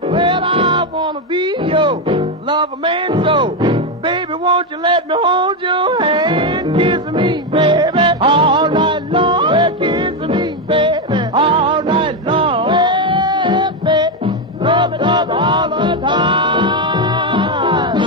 Well, I wanna be your lover man, so baby, won't you let me hold your hand? Kiss me, baby, all night long. Well, kiss me, baby, all night long. Well, baby, love it up all the time.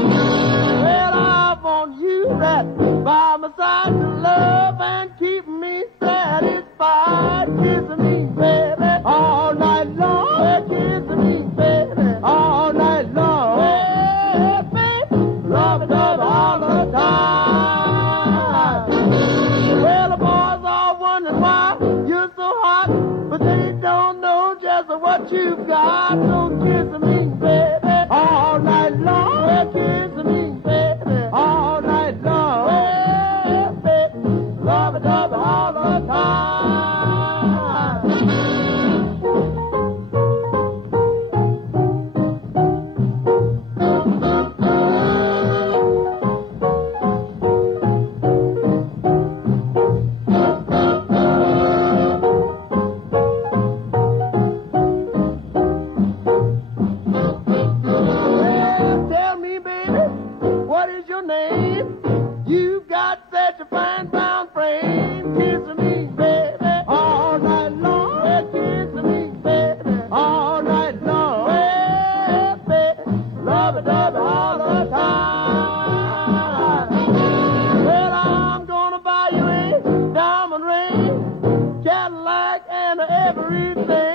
Well, I want you right by my side to love and keep me satisfied. Kiss me, baby, all night long. Well, kiss me, baby, all night long. Well, baby, love it up all the time. Well, the boys all wondering why you're so hot, but they don't know just what you've got. So kiss me, baby, all night long. Well, kiss me, baby, all night long. Well, baby, love it up all the time. Well, tell me, baby, what is your name? You got such a fine brown frame. Kiss me, baby, all night long. Well, kiss me, baby, all night long. Well, baby, love it up all the time. Well, I'm gonna buy you a diamond ring, Cadillac, and everything.